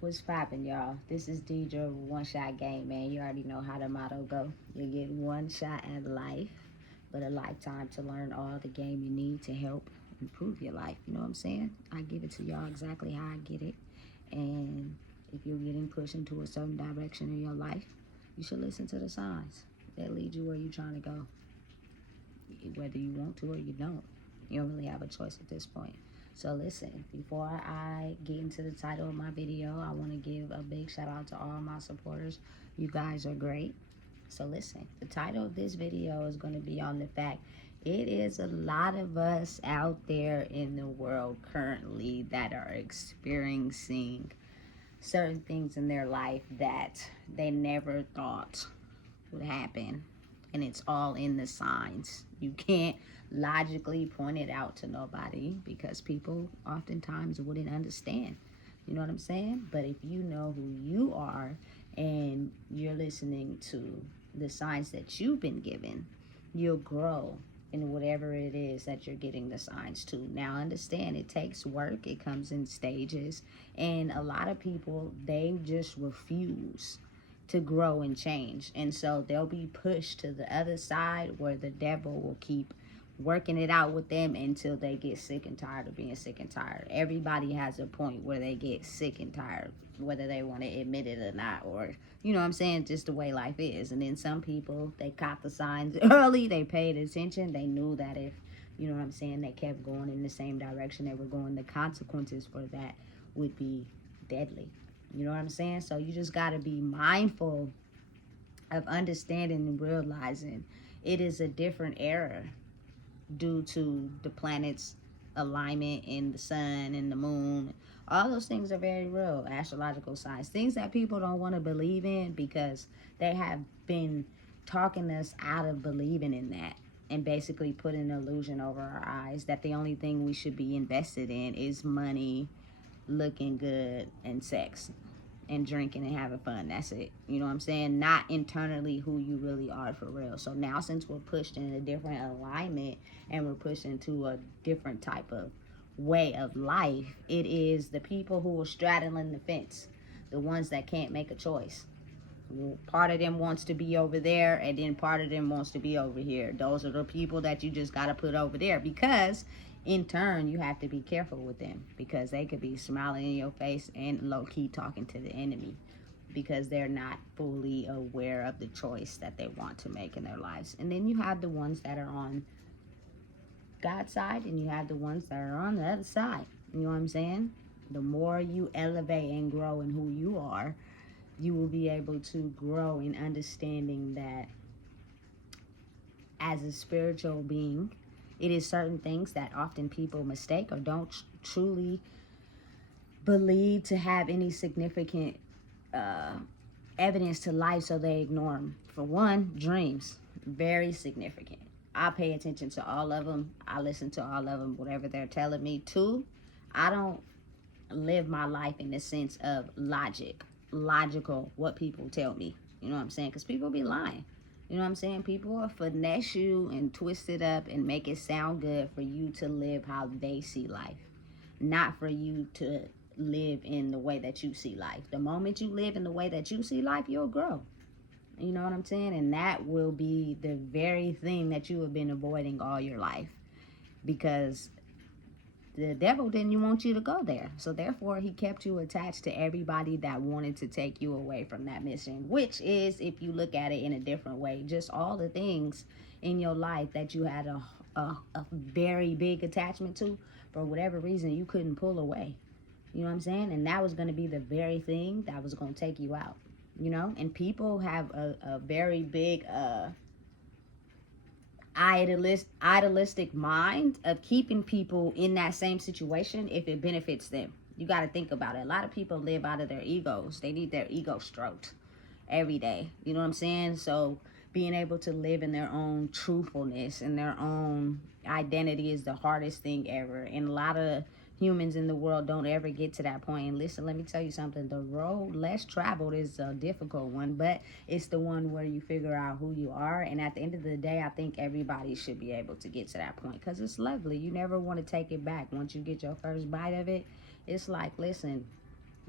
What's poppin', y'all? This is DJ One Shot Game, man. You already know how the motto go. You get one shot at life, but a lifetime to learn all the game you need to help improve your life. You know what I'm saying? I give it to y'all exactly how I get it. And if you're getting pushed into a certain direction in your life, you should listen to the signs that lead you where you're trying to go. Whether you want to or you don't. You don't really have a choice at this point. So listen, before I get into the title of my video, I want to give a big shout out to all my supporters. You guys are great. So listen, the title of this video is going to be on the fact it is a lot of us out there in the world currently that are experiencing certain things in their life that they never thought would happen. And it's all in the signs. You can't logically point it out to nobody because people oftentimes wouldn't understand. You know what I'm saying? But if you know who you are and you're listening to the signs that you've been given, you'll grow in whatever it is that you're getting the signs to. Now understand, it takes work. It comes in stages. And a lot of people, they just refuse to grow and change. And so they'll be pushed to the other side where the devil will keep working it out with them until they get sick and tired of being sick and tired. Everybody has a point where they get sick and tired, whether they want to admit it or not, or, you know what I'm saying, just the way life is. And then some people, they caught the signs early, they paid attention, they knew that if, you know what I'm saying, they kept going in the same direction they were going, the consequences for that would be deadly. You know what I'm saying? So you just got to be mindful of understanding and realizing it is a different era due to the planet's alignment in the sun and the moon. All those things are very real, astrological signs, things that people don't want to believe in because they have been talking us out of believing in that and basically put an illusion over our eyes that the only thing we should be invested in is money, looking good, and sex and drinking and having fun. That's it. You know what I'm saying? Not internally who you really are for real. So now since we're pushed in a different alignment and we're pushed into a different type of way of life, it is the people who are straddling the fence, the ones that can't make a choice. Part of them wants to be over there and then part of them wants to be over here. Those are the people that you just got to put over there because in turn you have to be careful with them because they could be smiling in your face and low-key talking to the enemy because they're not fully aware of the choice that they want to make in their lives. And then you have the ones that are on God's side and you have the ones that are on the other side. You know what I'm saying? The more you elevate and grow in who you are, you will be able to grow in understanding that as a spiritual being, it is certain things that often people mistake or don't truly believe to have any significant evidence to life, so they ignore them. For one, dreams, very significant. I pay attention to all of them. I listen to all of them, whatever they're telling me. Two, I don't live my life in the sense of logical, what people tell me. You know what I'm saying? Because people be lying. You know what I'm saying? People will finesse you and twist it up and make it sound good for you to live how they see life, not for you to live in the way that you see life. The moment you live in the way that you see life, you'll grow. You know what I'm saying? And that will be the very thing that you have been avoiding all your life because the devil didn't want you to go there. So therefore, he kept you attached to everybody that wanted to take you away from that mission, which is, if you look at it in a different way, just all the things in your life that you had a very big attachment to, for whatever reason, you couldn't pull away. You know what I'm saying? And that was going to be the very thing that was going to take you out, you know? And people have a very big idealistic mind of keeping people in that same situation if it benefits them. You got to think about it. A lot of people live out of their egos. They need their ego stroked every day. You know what I'm saying? So being able to live in their own truthfulness and their own identity is the hardest thing ever. And a lot of humans in the world don't ever get to that point. And listen, let me tell you something. The road less traveled is a difficult one, but it's the one where you figure out who you are. And at the end of the day, I think everybody should be able to get to that point because it's lovely. You never want to take it back. Once you get your first bite of it, it's like, listen,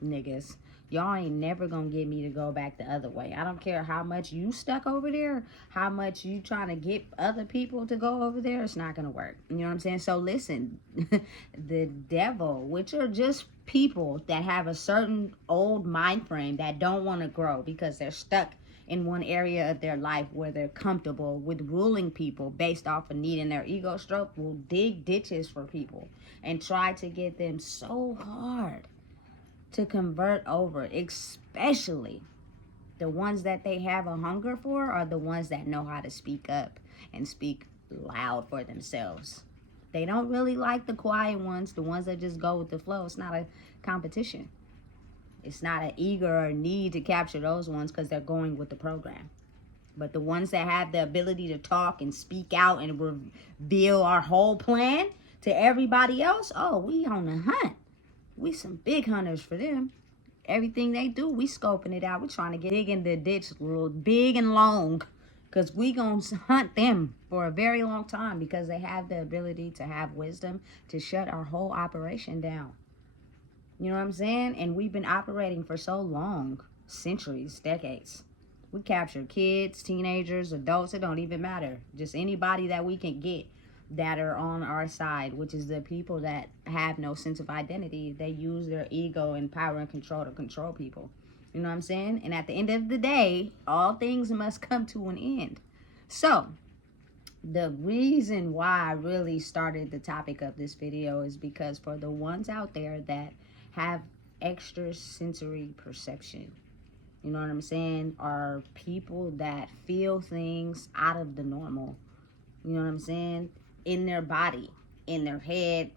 niggas. Y'all ain't never gonna get me to go back the other way. I don't care how much you stuck over there, how much you trying to get other people to go over there. It's not gonna work. You know what I'm saying? So listen, the devil, which are just people that have a certain old mind frame that don't want to grow because they're stuck in one area of their life where they're comfortable with ruling people based off of needing their ego stroke, will dig ditches for people and try to get them so hard to convert over, especially the ones that they have a hunger for are the ones that know how to speak up and speak loud for themselves. They don't really like the quiet ones, the ones that just go with the flow. It's not a competition. It's not an eager or need to capture those ones because they're going with the program. But the ones that have the ability to talk and speak out and reveal our whole plan to everybody else, oh, we on the hunt. We some big hunters for them. Everything they do, we scoping it out. We trying to get in the ditch big and long, because we gonna hunt them for a very long time because they have the ability to have wisdom to shut our whole operation down. You know what I'm saying? And we've been operating for so long, centuries, decades. We capture kids, teenagers, adults, it don't even matter. Just anybody that we can get that are on our side, which is the people that have no sense of identity. They use their ego and power and control to control people. You know what I'm saying? And at the end of the day, all things must come to an end. So, the reason why I really started the topic of this video is because for the ones out there that have extra sensory perception, you know what I'm saying, are people that feel things out of the normal. You know what I'm saying? In their body, in their head.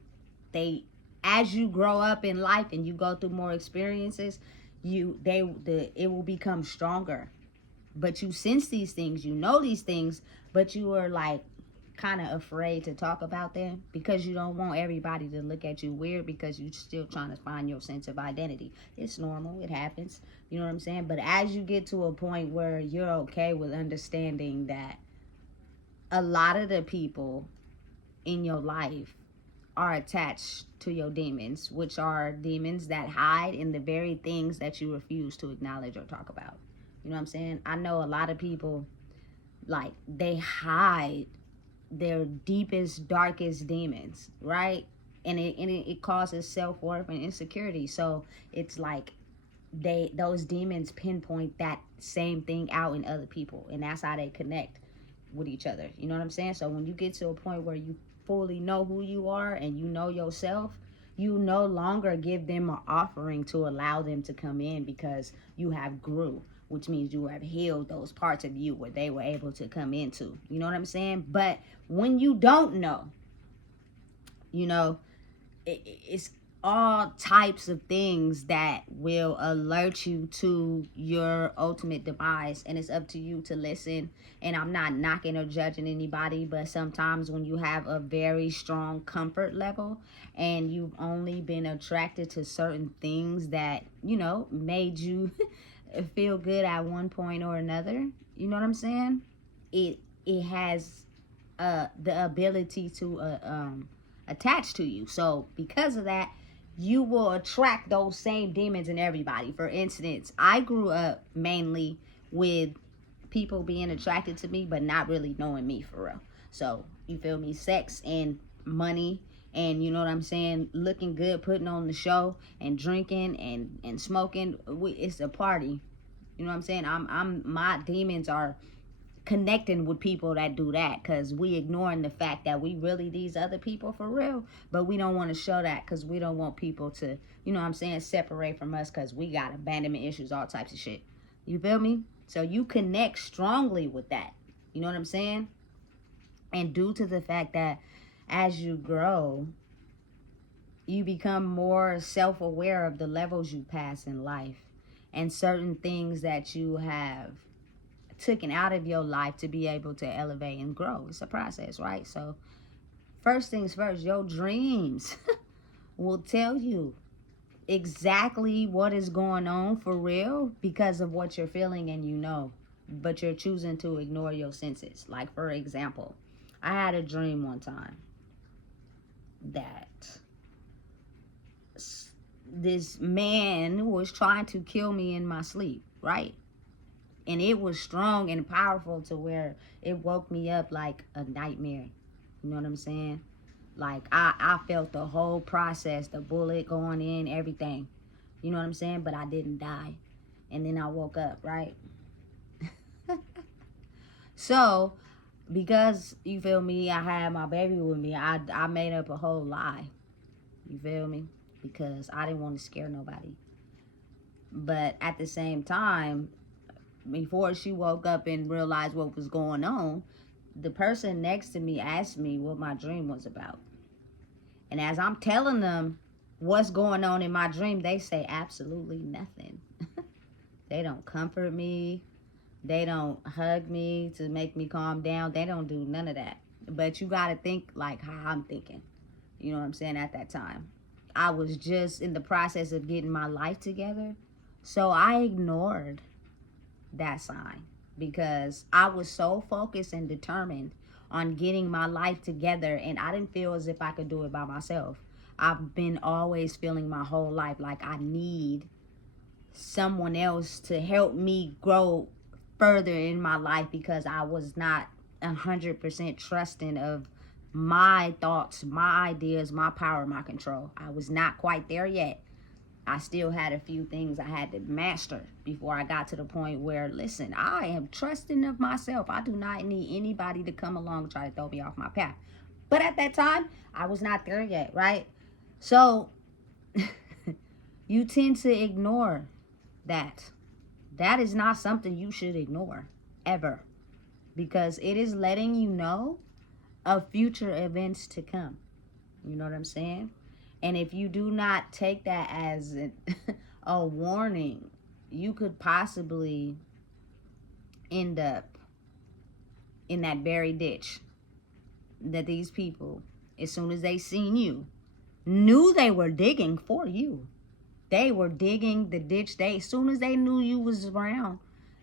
As you grow up in life and you go through more experiences, it will become stronger. But you sense these things, you know these things, but you are like kind of afraid to talk about them because you don't want everybody to look at you weird because you're still trying to find your sense of identity. It's normal, it happens, you know what I'm saying? But as you get to a point where you're okay with understanding that a lot of the people in your life are attached to your demons, which are demons that hide in the very things that you refuse to acknowledge or talk about. You know what I'm saying? I know a lot of people, like, they hide their deepest, darkest demons, right? And it causes self-worth and insecurity. So it's like those demons pinpoint that same thing out in other people, and that's how they connect with each other. You know what I'm saying? So when you get to a point where you fully know who you are and you know yourself, you no longer give them an offering to allow them to come in because you have grew, which means you have healed those parts of you where they were able to come into. You know what I'm saying? But when you don't know, you know, it's all types of things that will alert you to your ultimate demise, and it's up to you to listen. And I'm not knocking or judging anybody, but sometimes when you have a very strong comfort level and you've only been attracted to certain things that, you know, made you feel good at one point or another, you know what I'm saying, it has the ability to attach to you. So because of that, you will attract those same demons in everybody. For instance, I grew up mainly with people being attracted to me but not really knowing me for real. So you feel me? Sex and money, and you know what I'm saying, looking good, putting on the show, and drinking and smoking. It's a party. You know what I'm saying? My demons are connecting with people that do that, because we ignoring the fact that we really these other people for real, but we don't want to show that because we don't want people to, you know what I'm saying, separate from us because we got abandonment issues, all types of shit. You feel me? So you connect strongly with that. You know what I'm saying? And due to the fact that as you grow, you become more self-aware of the levels you pass in life and certain things that you have taken out of your life to be able to elevate and grow. It's a process, right? So first things first, your dreams will tell you exactly what is going on for real because of what you're feeling, and you know, but you're choosing to ignore your senses. Like, for example, I had a dream one time that this man was trying to kill me in my sleep, right? And it was strong and powerful to where it woke me up like a nightmare. You know what I'm saying? Like I felt the whole process, the bullet going in, everything. You know what I'm saying? But I didn't die. And then I woke up, right? So, because, you feel me, I had my baby with me, I made up a whole lie. You feel me? Because I didn't want to scare nobody. But at the same time, before she woke up and realized what was going on, the person next to me asked me what my dream was about. And as I'm telling them what's going on in my dream, they say absolutely nothing. They don't comfort me. They don't hug me to make me calm down. They don't do none of that. But you got to think like how I'm thinking. You know what I'm saying? At that time, I was just in the process of getting my life together. So I ignored that sign because I was so focused and determined on getting my life together, and I didn't feel as if I could do it by myself. I've been always feeling my whole life like I need someone else to help me grow further in my life because I was not 100% trusting of my thoughts, my ideas, my power, my control. I was not quite there yet. I still had a few things I had to master before I got to the point where, listen, I am trusting of myself. I do not need anybody to come along and try to throw me off my path. But at that time, I was not there yet, right? So you tend to ignore that. That is not something you should ignore, ever. Because it is letting you know of future events to come. You know what I'm saying? And if you do not take that as a warning, you could possibly end up in that very ditch that these people, as soon as they seen you, knew they were digging for you. They were digging the ditch. As soon as they knew you was around,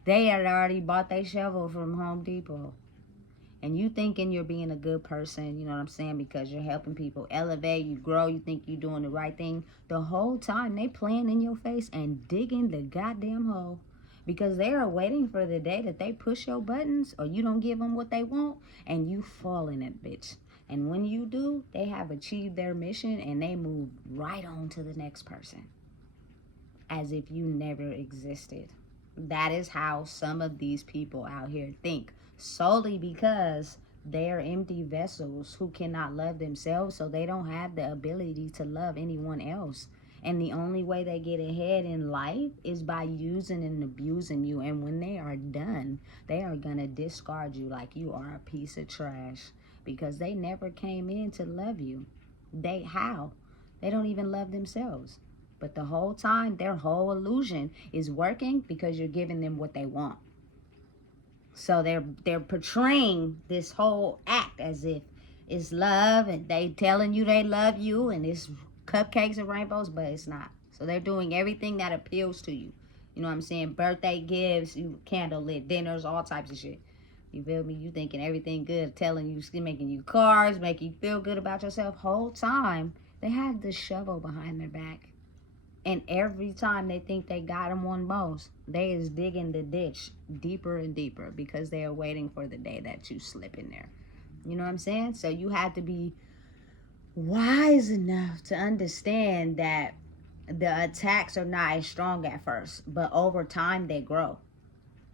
they had already bought their shovel from Home Depot. And you thinking you're being a good person, you know what I'm saying, because you're helping people elevate, you grow, you think you're doing the right thing. The whole time they playing in your face and digging the goddamn hole because they are waiting for the day that they push your buttons or you don't give them what they want and you fall in that bitch. And when you do, they have achieved their mission and they move right on to the next person as if you never existed. That is how some of these people out here think, solely because they are empty vessels who cannot love themselves, so they don't have the ability to love anyone else. And the only way they get ahead in life is by using and abusing you. And when they are done, they are going to discard you like you are a piece of trash because they never came in to love you. How? They don't even love themselves. But the whole time, their whole illusion is working because you're giving them what they want. So they're portraying this whole act as if it's love and they telling you they love you and it's cupcakes and rainbows, but it's not. So they're doing everything that appeals to you. You know what I'm saying? Birthday gifts, candlelit dinners, all types of shit. You feel me? You thinking everything good, telling you, making you cards, making you feel good about yourself. Whole time, they have the shovel behind their back. And every time they think they got them one boss, they is digging the ditch deeper and deeper because they are waiting for the day that you slip in there. You know what I'm saying? So you have to be wise enough to understand that the attacks are not as strong at first, but over time they grow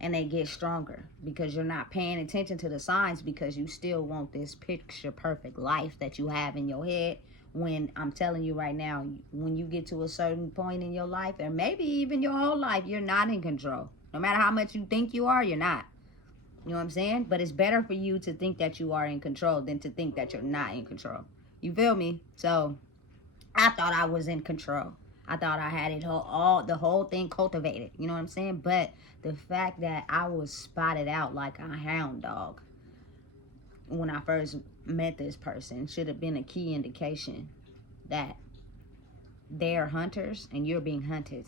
and they get stronger because you're not paying attention to the signs because you still want this picture perfect life that you have in your head. When I'm telling you right now, when you get to a certain point in your life, or maybe even your whole life, you're not in control. No matter how much you think you are, you're not. You know what I'm saying? But it's better for you to think that you are in control than to think that you're not in control. You feel me? So I thought I was in control. I thought I had the whole thing cultivated. You know what I'm saying? But the fact that I was spotted out like a hound dog when I first met this person should have been a key indication that they're hunters and you're being hunted.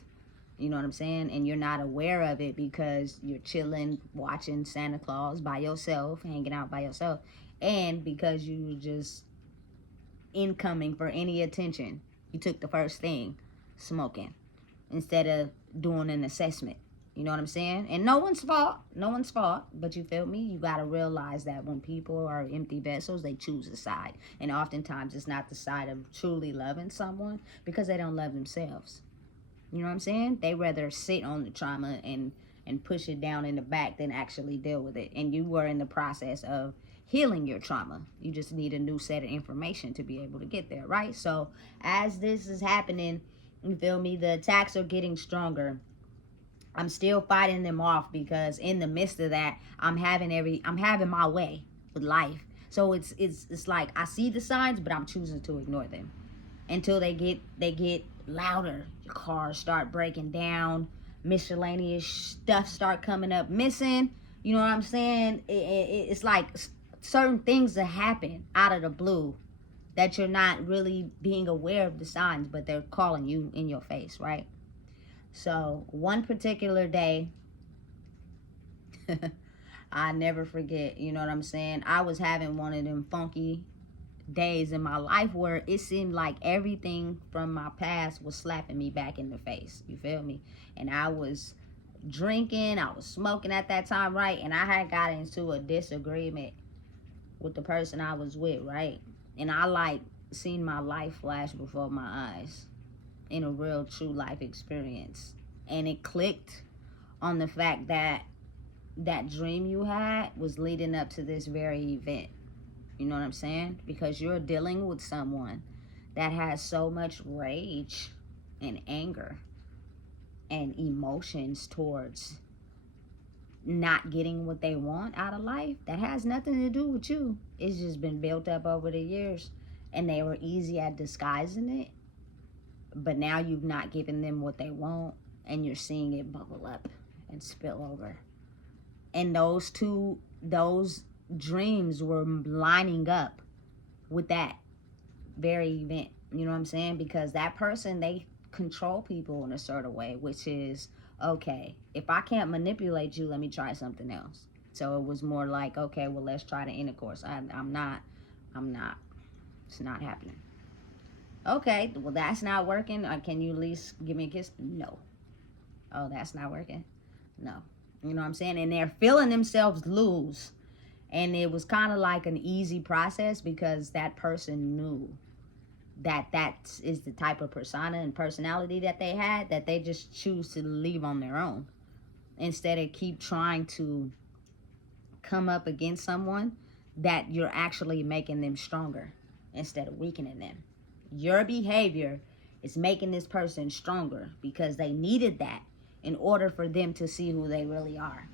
You know what I'm saying? And you're not aware of it because you're chilling, watching Santa Claus by yourself, hanging out by yourself, and because you were just incoming for any attention. You took the first thing. smoking instead of doing an assessment. You know what I'm saying? And no one's fault. No one's fault. But you feel me? You got to realize that when people are empty vessels, they choose a side. And oftentimes it's not the side of truly loving someone because they don't love themselves. You know what I'm saying? They rather sit on the trauma and push it down in the back than actually deal with it. And you were in the process of healing your trauma. You just need a new set of information to be able to get there, right? So as this is happening, you feel me? The attacks are getting stronger. I'm still fighting them off because in the midst of that, I'm having my way with life. So it's like I see the signs, but I'm choosing to ignore them until they get louder. Your cars start breaking down, miscellaneous stuff start coming up missing. You know what I'm saying? It's like certain things that happen out of the blue that you're not really being aware of the signs, but they're calling you in your face, right? So one particular day, I never forget, you know what I'm saying? I was having one of them funky days in my life where it seemed like everything from my past was slapping me back in the face. You feel me? And I was drinking, I was smoking at that time, right? And I had got into a disagreement with the person I was with, right? And I like seen my life flash before my eyes in a real true life experience. And it clicked on the fact that that dream you had was leading up to this very event. You know what I'm saying? Because you're dealing with someone that has so much rage and anger and emotions towards not getting what they want out of life. That has nothing to do with you. It's just been built up over the years, and they were easy at disguising it. But now you've not given them what they want, and you're seeing it bubble up and spill over. And those dreams were lining up with that very event. You know what I'm saying? Because that person, they control people in a certain way, which is, okay, if I can't manipulate you, let me try something else. So it was more like, okay, well, let's try the intercourse. I'm not. It's not happening. Okay, well, that's not working. Can you at least give me a kiss? No. Oh, that's not working? No. You know what I'm saying? And they're feeling themselves lose. And it was kind of like an easy process because that person knew that is the type of persona and personality that they had, that they just choose to leave on their own instead of keep trying to come up against someone that you're actually making them stronger instead of weakening them. Your behavior is making this person stronger because they needed that in order for them to see who they really are.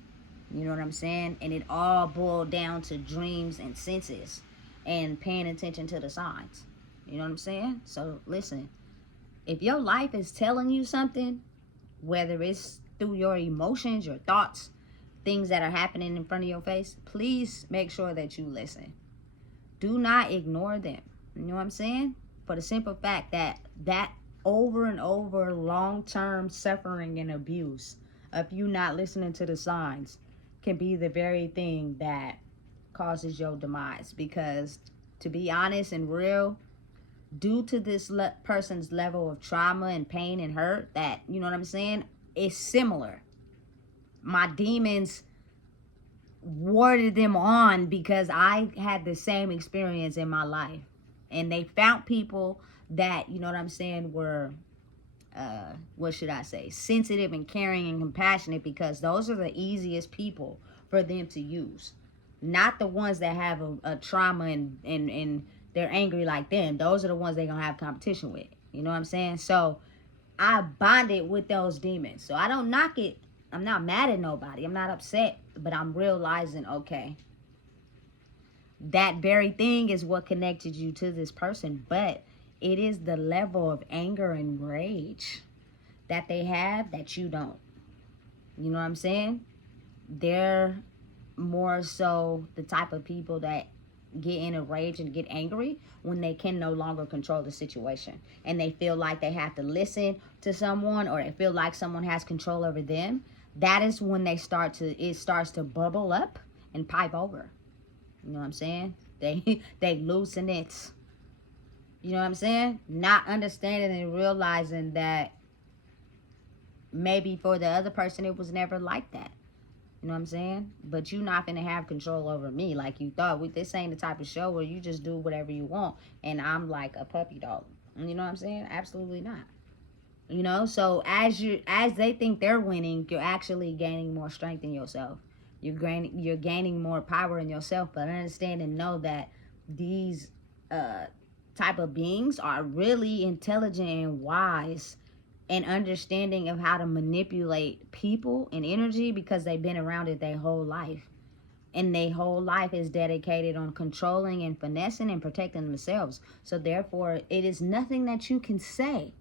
You know what I'm saying? And it all boiled down to dreams and senses and paying attention to the signs. You know what I'm saying? So listen, if your life is telling you something, whether it's through your emotions, your thoughts, things that are happening in front of your face, please make sure that you listen. Do not ignore them. You know what I'm saying? For the simple fact that over and over long-term suffering and abuse of you not listening to the signs can be the very thing that causes your demise. Because to be honest and real, due to this person's level of trauma and pain and hurt, that, you know what I'm saying, it's similar. My demons warded them on because I had the same experience in my life. And they found people that, you know what I'm saying, were, what should I say, sensitive and caring and compassionate, because those are the easiest people for them to use. Not the ones that have a trauma and they're angry like them. Those are the ones they're going to have competition with. You know what I'm saying? So I bonded with those demons. So I don't knock it. I'm not mad at nobody. I'm not upset. But I'm realizing, okay, that very thing is what connected you to this person. But it is the level of anger and rage that they have that you don't. You know what I'm saying? They're more so the type of people that get in a rage and get angry when they can no longer control the situation. And they feel like they have to listen to someone, or they feel like someone has control over them. That is when it starts to bubble up and pipe over. You know what I'm saying? They loosen it. You know what I'm saying? Not understanding and realizing that maybe for the other person, it was never like that. You know what I'm saying? But you not gonna have control over me like you thought. This ain't the type of show where you just do whatever you want and I'm like a puppy dog. You know what I'm saying? Absolutely not. You know, so as they think they're winning, you're actually gaining more strength in yourself. You're gaining more power in yourself. But understand and know that these type of beings are really intelligent and wise and understanding of how to manipulate people and energy because they've been around it their whole life. And their whole life is dedicated on controlling and finessing and protecting themselves. So therefore, it is nothing that you can say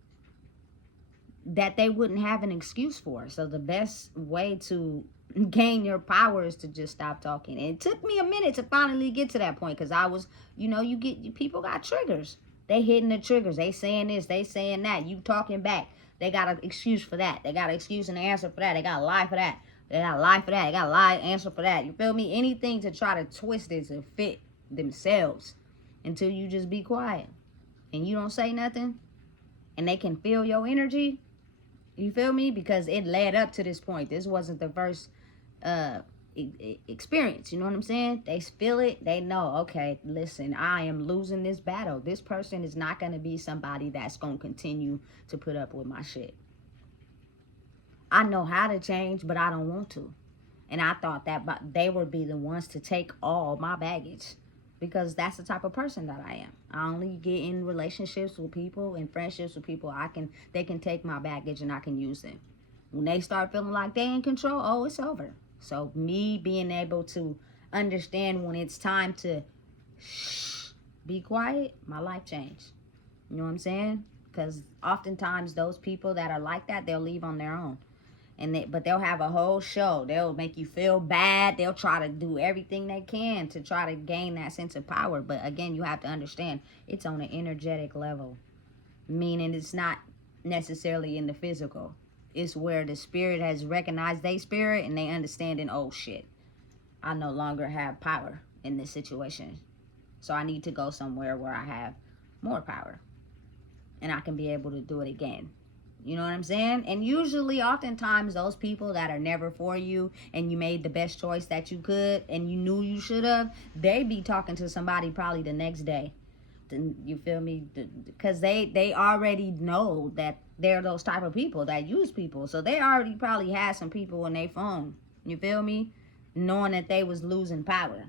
that they wouldn't have an excuse for. So the best way to gain your power is to just stop talking. And it took me a minute to finally get to that point because I was, people got triggers. They hitting the triggers. They saying this, they saying that. You talking back. They got an excuse for that. They got an excuse and an answer for that. They got a lie for that. They got a lie for that. They got a lie answer for that. You feel me? Anything to try to twist it to fit themselves until you just be quiet and you don't say nothing and they can feel your energy. You feel me? Because it led up to this point. This wasn't the first experience. You know what I'm saying? They feel it. They know, okay, listen, I am losing this battle. This person is not going to be somebody that's going to continue to put up with my shit. I know how to change, but I don't want to. And I thought that they would be the ones to take all my baggage. Because that's the type of person that I am. I only get in relationships with people and friendships with people they can take my baggage and I can use them. When they start feeling like they in control, oh, it's over. So me being able to understand when it's time to be quiet, my life changed. You know what I'm saying? Because oftentimes those people that are like that, they'll leave on their own. But they'll have a whole show. They'll make you feel bad. They'll try to do everything they can to try to gain that sense of power. But again, you have to understand it's on an energetic level, meaning it's not necessarily in the physical. It's where the spirit has recognized their spirit and they understanding, oh shit, I no longer have power in this situation. So I need to go somewhere where I have more power and I can be able to do it again. You know what I'm saying? And usually, oftentimes, those people that are never for you and you made the best choice that you could and you knew you should have, they be talking to somebody probably the next day. You feel me? Because they already know that they're those type of people that use people. So they already probably had some people on their phone. You feel me? Knowing that they was losing power.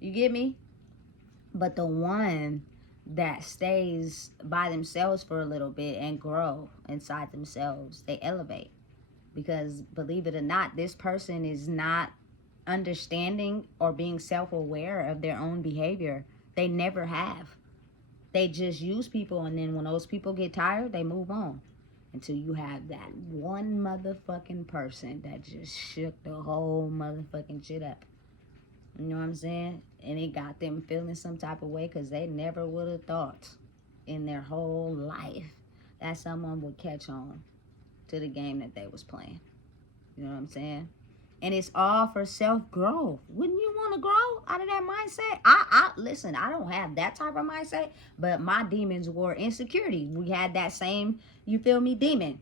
You get me? But the one that stays by themselves for a little bit and grow inside themselves, they elevate. Because believe it or not, this person is not understanding or being self-aware of their own behavior. They never have. They just use people, and then when those people get tired, they move on. Until you have that one motherfucking person that just shook the whole motherfucking shit up. You know what I'm saying? And it got them feeling some type of way because they never would have thought in their whole life that someone would catch on to the game that they was playing. You know what I'm saying? And it's all for self-growth. Wouldn't you want to grow out of that mindset? Listen, I don't have that type of mindset, but my demons were insecurity. We had that same, you feel me, demon.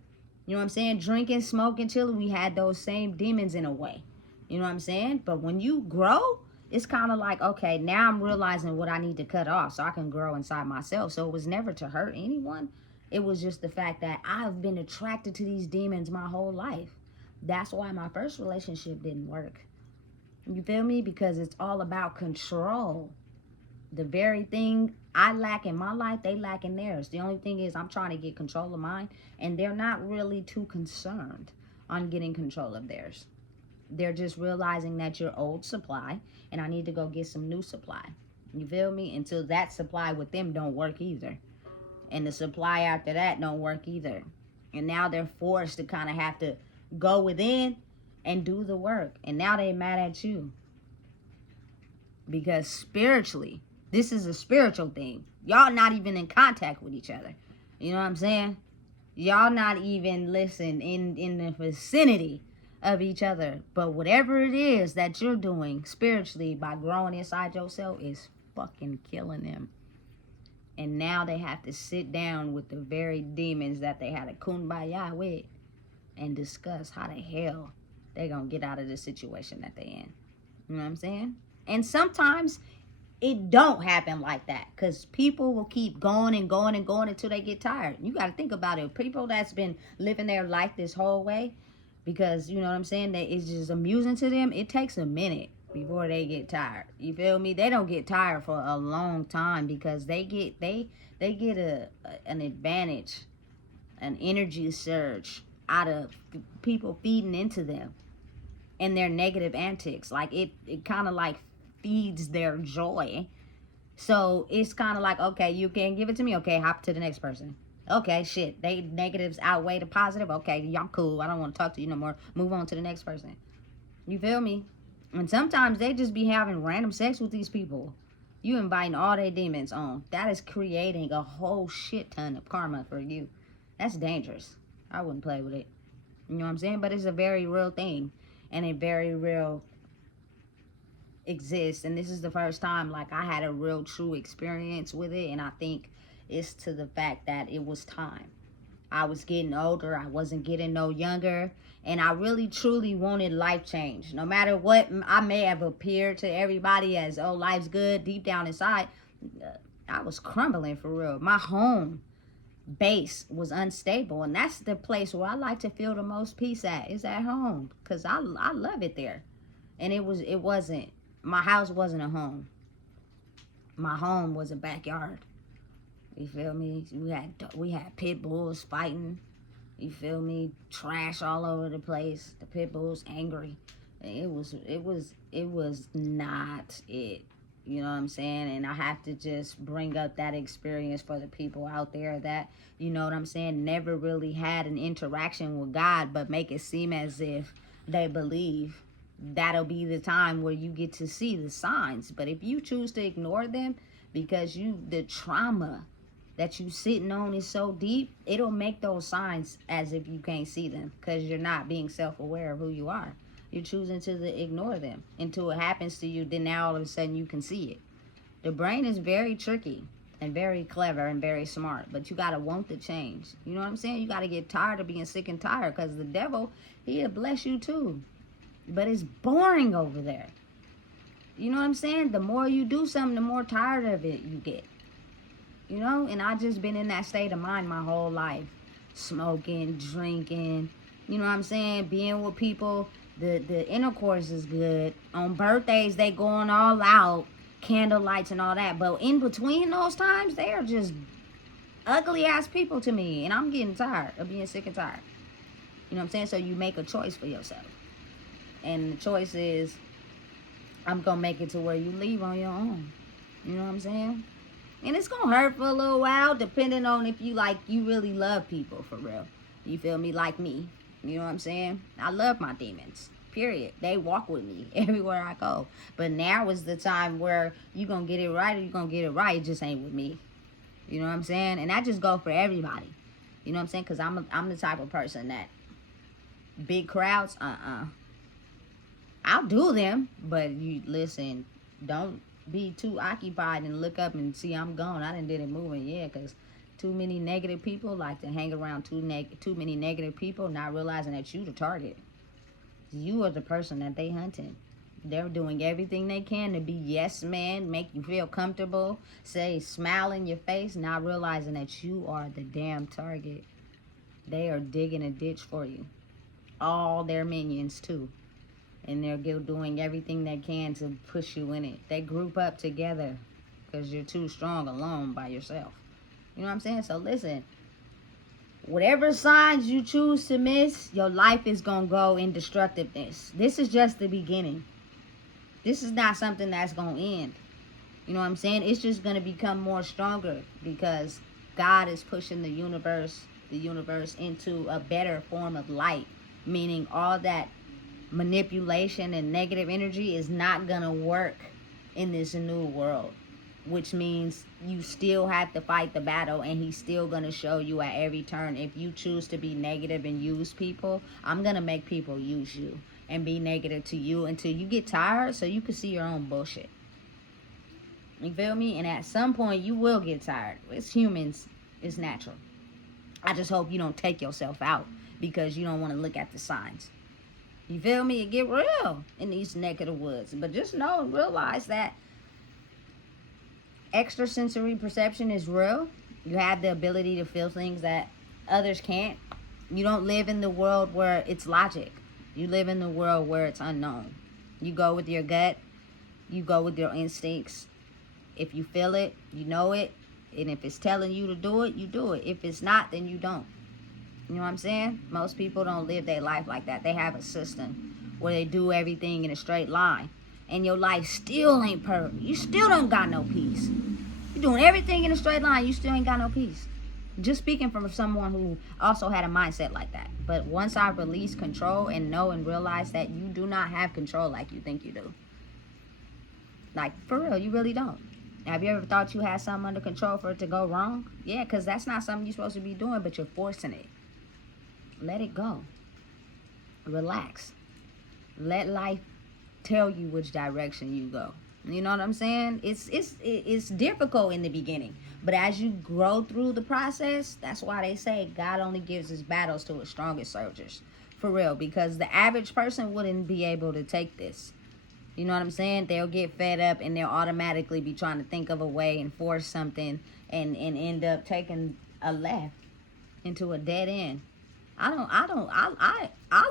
You know what I'm saying? Drinking, smoking, chilling, we had those same demons in a way. You know what I'm saying? But when you grow, it's kind of like, okay, now I'm realizing what I need to cut off so I can grow inside myself. So it was never to hurt anyone. It was just the fact that I've been attracted to these demons my whole life. That's why my first relationship didn't work. You feel me? Because it's all about control. The very thing I lack in my life, they lack in theirs. The only thing is I'm trying to get control of mine, and they're not really too concerned on getting control of theirs. They're just realizing that you're old supply and I need to go get some new supply. You feel me? Until that supply with them don't work either. And the supply after that don't work either. And now they're forced to kind of have to go within and do the work. And now they mad at you. Because spiritually, this is a spiritual thing. Y'all not even in contact with each other. You know what I'm saying? Y'all not even, listen, in the vicinity of each other. But whatever it is that you're doing spiritually by growing inside yourself is fucking killing them. And now they have to sit down with the very demons that they had a kumbaya with and discuss how the hell they're going to get out of the situation that they're in. You know what I'm saying? And sometimes it don't happen like that, because people will keep going and going and going until they get tired. You got to think about it. People that's been living their life this whole way, because, you know what I'm saying, that it's just amusing to them, it takes a minute before they get tired. You feel me? They don't get tired for a long time, because they get an advantage, an energy surge out of people feeding into them and their negative antics. Like it kind of like feeds their joy. So it's kind of like, okay, you can't give it to me, okay, hop to the next person. Okay, shit, they negatives outweigh the positive. Okay, y'all cool, I don't want to talk to you no more, move on to the next person. You feel me? And sometimes they just be having random sex with these people. You inviting all their demons on. That is creating a whole shit ton of karma for you. That's dangerous. I wouldn't play with it. You know what I'm saying? But it's a very real thing, and a very real exists. And this is the first time like I had a real true experience with it, and I think it's to the fact that it was time. I was getting older, I wasn't getting no younger, and I really truly wanted life change. No matter what I may have appeared to everybody as, oh, life's good, deep down inside, I was crumbling for real. My home base was unstable, and that's the place where I like to feel the most peace at, is at home, because I love it there. And it wasn't, my house wasn't a home. My home was a backyard. You feel me? We had pit bulls fighting. You feel me? Trash all over the place. The pit bulls angry. It was not it. You know what I'm saying? And I have to just bring up that experience for the people out there that, you know what I'm saying, never really had an interaction with God, but make it seem as if they believe. That'll be the time where you get to see the signs. But if you choose to ignore them because the trauma that you sitting on is so deep, it'll make those signs as if you can't see them, because you're not being self-aware of who you are. You're choosing to ignore them until it happens to you. Then now all of a sudden you can see it. The brain is very tricky and very clever and very smart, but you got to want the change. You know what I'm saying? You got to get tired of being sick and tired, because the devil, he'll bless you too. But it's boring over there. You know what I'm saying? The more you do something, the more tired of it you get. You know? And I just been in that state of mind my whole life. Smoking, drinking. You know what I'm saying? Being with people. The intercourse is good. On birthdays, they going all out. Candlelights and all that. But in between those times, they are just ugly ass people to me. And I'm getting tired of being sick and tired. You know what I'm saying? So you make a choice for yourself. And the choice is, I'm going to make it to where you leave on your own. You know what I'm saying? And it's going to hurt for a little while, depending on if you really love people for real. You feel me? Like me. You know what I'm saying? I love my demons. Period. They walk with me everywhere I go. But now is the time where you going to get it right, or you going to get it right. It just ain't with me. You know what I'm saying? And I just go for everybody. You know what I'm saying? Because I'm the type of person that big crowds, I'll do them, but you listen, don't be too occupied and look up and see I'm gone. I done did it moving, yeah, because too many negative people like to hang around too many negative people, not realizing that you the target. You are the person that they hunting. They're doing everything they can to be yes man, make you feel comfortable, smile in your face, not realizing that you are the damn target. They are digging a ditch for you. All their minions too. And they're doing everything they can to push you in it. They group up together because you're too strong alone by yourself. You know what I'm saying? So listen, whatever signs you choose to miss, your life is going to go in destructiveness. This is just the beginning. This is not something that's going to end. You know what I'm saying? It's just going to become more stronger, because God is pushing the universe into a better form of light, meaning all that manipulation and negative energy is not gonna work in this new world, which means you still have to fight the battle, and he's still gonna show you at every turn. If you choose to be negative and use people, I'm gonna make people use you and be negative to you until you get tired, so you can see your own bullshit. You feel me? And at some point you will get tired. It's humans, it's natural. I just hope you don't take yourself out because you don't want to look at the signs. You feel me? It get real in these neck of the woods. But just know and realize that extrasensory perception is real. You have the ability to feel things that others can't. You don't live in the world where it's logic. You live in the world where it's unknown. You go with your gut. You go with your instincts. If you feel it, you know it. And if it's telling you to do it, you do it. If it's not, then you don't. You know what I'm saying? Most people don't live their life like that. They have a system where they do everything in a straight line. And your life still ain't perfect. You still don't got no peace. You're doing everything in a straight line. You still ain't got no peace. Just speaking from someone who also had a mindset like that. But once I release control and know and realize that you do not have control like you think you do. Like, for real, you really don't. Have you ever thought you had something under control for it to go wrong? Yeah, because that's not something you're supposed to be doing, but you're forcing it. Let it go. Relax. Let life tell you which direction you go. You know what I'm saying? It's difficult in the beginning, but as you grow through the process, that's why they say God only gives his battles to his strongest soldiers. For real, because the average person wouldn't be able to take this. You know what I'm saying? They'll get fed up and they'll automatically be trying to think of a way and force something and end up taking a left into a dead end. I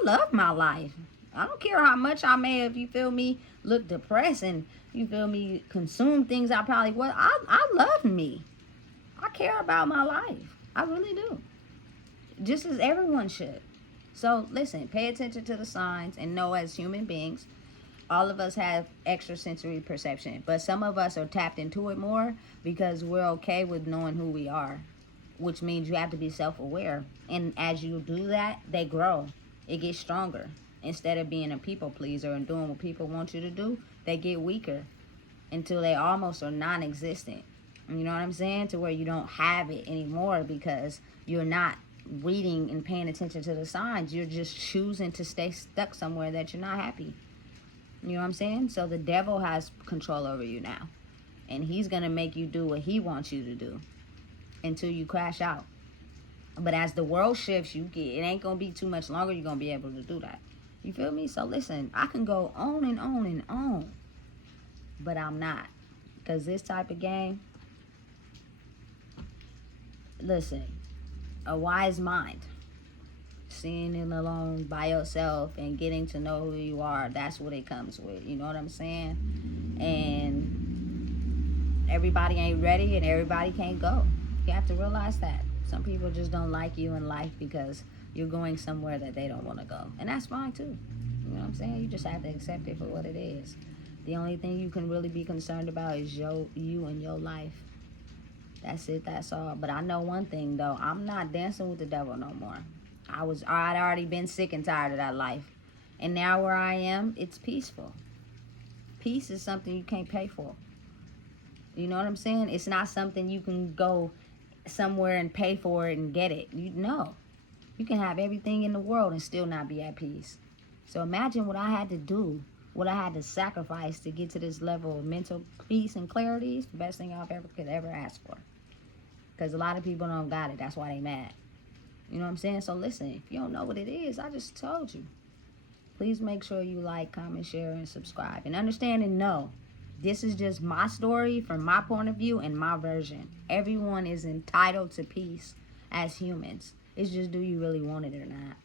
love my life. I don't care how much I may have, you feel me, look depressed and, you feel me, consume things I probably was. I love me. I care about my life. I really do. Just as everyone should. So, listen, pay attention to the signs and know as human beings, all of us have extrasensory perception. But some of us are tapped into it more because we're okay with knowing who we are, which means you have to be self-aware. And as you do that, they grow. It gets stronger. Instead of being a people pleaser and doing what people want you to do, they get weaker until they almost are non-existent. You know what I'm saying? To where you don't have it anymore because you're not reading and paying attention to the signs. You're just choosing to stay stuck somewhere that you're not happy. You know what I'm saying? So the devil has control over you now. And he's going to make you do what he wants you to do until you crash out. But as the world shifts, it ain't going to be too much longer you're going to be able to do that. You feel me? So listen, I can go on and on and on, but I'm not. Because this type of game, listen, a wise mind, seeing it alone by yourself and getting to know who you are, that's what it comes with. You know what I'm saying? And everybody ain't ready and everybody can't go. You have to realize that. Some people just don't like you in life because you're going somewhere that they don't want to go. And that's fine too. You know what I'm saying? You just have to accept it for what it is. The only thing you can really be concerned about is you and your life. That's it, that's all. But I know one thing though, I'm not dancing with the devil no more. I'd already been sick and tired of that life. And now where I am, it's peaceful. Peace is something you can't pay for. You know what I'm saying? It's not something you can go somewhere and pay for it and get it. You know. You can have everything in the world and still not be at peace. So imagine what I had to do, what I had to sacrifice to get to this level of mental peace and clarity. It's the best thing I've could ever ask for. Because a lot of people don't got it. That's why they mad. You know what I'm saying? So listen, if you don't know what it is, I just told you. Please make sure you like, comment, share, and subscribe. And understand and know, this is just my story from my point of view and my version. Everyone is entitled to peace as humans. It's just, do you really want it or not?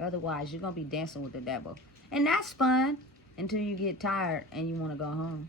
Otherwise, you're going to be dancing with the devil. And that's fun until you get tired and you want to go home.